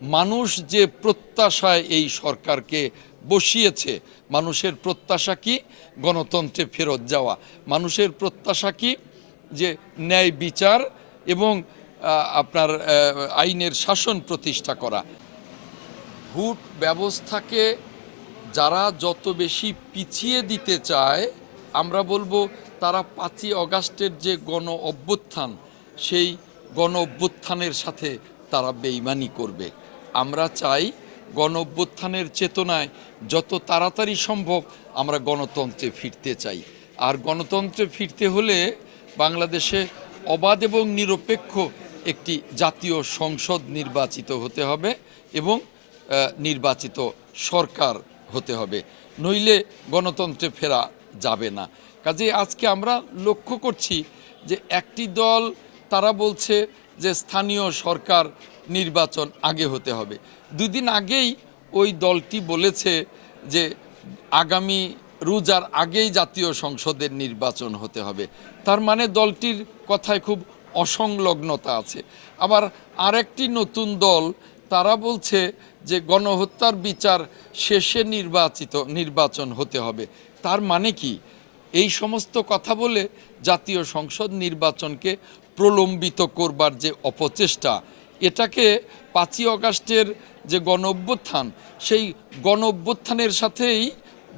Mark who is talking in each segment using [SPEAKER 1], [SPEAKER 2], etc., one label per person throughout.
[SPEAKER 1] মানুষ যে প্রত্যাশায় এই সরকারকে বসিয়েছে, মানুষের প্রত্যাশা কি? গণতন্ত্রে ফেরত যাওয়া। মানুষের প্রত্যাশা কি? যে ন্যায় বিচার এবং আপনার আইনের শাসন প্রতিষ্ঠা করা। ভোট ব্যবস্থাকে যারা যত বেশি পিছিয়ে দিতে চায়, আমরা বলব তারা পাঁচই অগাস্টের যে গণ অভ্যুত্থান, সেই গণ অভ্যুত্থানের সাথে তারা বেইমানি করবে। আমরা চাই গণ অভ্যুত্থানের চেতনায় যত তাড়াতাড়ি সম্ভব আমরা গণতন্ত্রে ফিরতে চাই। আর গণতন্ত্রে ফিরতে হলে বাংলাদেশে অবাধ এবং নিরপেক্ষ একটি জাতীয় সংসদ নির্বাচিত হতে হবে এবং নির্বাচিত সরকার হতে হবে। নইলে গণতন্ত্রে ফেরা যাবে না। কাজে আজকে আমরা লক্ষ্য করছি যে একটি দল, তারা বলছে যে স্থানীয় সরকার নির্বাচন আগে হতে হবে। দুদিন আগেই ওই দলটি বলেছে যে আগামী রোজার আগেই জাতীয় সংসদের নির্বাচন হতে হবে। তার মানে দলটির কথায় খুব অসংলগ্নতা আছে। আবার আরেকটি নতুন দল, তারা বলছে যে গণহত্যার বিচার শেষে নির্বাচিত, নির্বাচন হতে হবে। তার মানে কি? এই সমস্ত কথা বলে জাতীয় সংসদ নির্বাচনকে প্রলম্বিত করবার যে অপচেষ্টা, এটাকে পাঁচই অগাস্টের যে গণ অভ্যুত্থান সেই গণ অভ্যুত্থানের সাথেই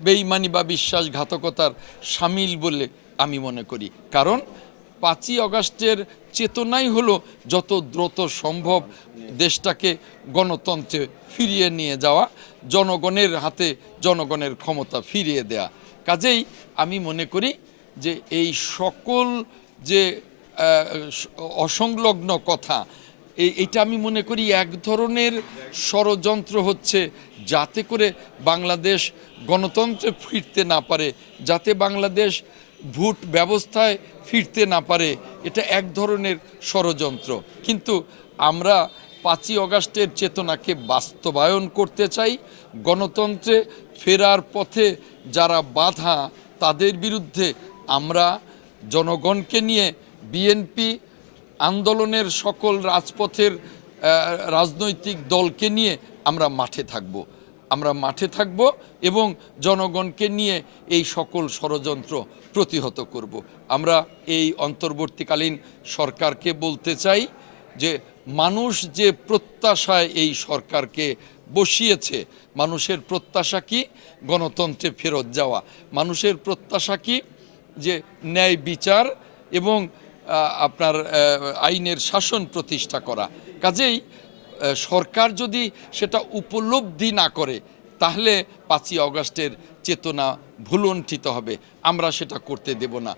[SPEAKER 1] বেইমানি বা বিশ্বাসঘাতকতার সামিল বলে আমি মনে করি। কারণ পাঁচই অগাস্টের চেতনাই হলো যত দ্রুত সম্ভব দেশটাকে গণতন্ত্রে ফিরিয়ে নিয়ে যাওয়া, জনগণের হাতে জনগণের ক্ষমতা ফিরিয়ে দেয়া। কাজেই আমি মনে করি যে এই সকল যে অসংলগ্ন কথা। এটা আমি মনে করি এক ধরনের ষড়যন্ত্র হচ্ছে যাতে করে বাংলাদেশ গণতন্ত্রে ফিরতে না পারে, যাতে বাংলাদেশ ভোট ব্যবস্থায় ফিরতে না পারে, এটা এক ধরনের ষড়যন্ত্র। কিন্তু আমরা পাঁচই অগাস্টের চেতনাকে বাস্তবায়ন করতে চাই, গণতন্ত্রে ফেরার পথে যারা বাধা, তাদের বিরুদ্ধে আমরা জনগণকে নিয়ে বিএনপি আন্দোলনের সকল রাজপথের রাজনৈতিক দলকে নিয়ে আমরা মাঠে থাকব। আমরা মাঠে থাকব এবং জনগণকে নিয়ে এই সকল ষড়যন্ত্র প্রতিহত করব। আমরা এই অন্তর্বর্তীকালীন সরকারকে বলতে চাই যে, মানুষ যে প্রত্যাশায় এই সরকারকে বসিয়েছে, মানুষের প্রত্যাশা কি? গণতন্ত্রে ফেরত যাওয়া। মানুষের প্রত্যাশা কি? যে ন্যায় বিচার এবং আপনার আইনের শাসন প্রতিষ্ঠা করা। কাজেই সরকার যদি সেটা উপলব্ধি না করে, তাহলে পাঁচই অগাস্টের চেতনা ভুলণ্ঠিত হবে। আমরা সেটা করতে দেব না।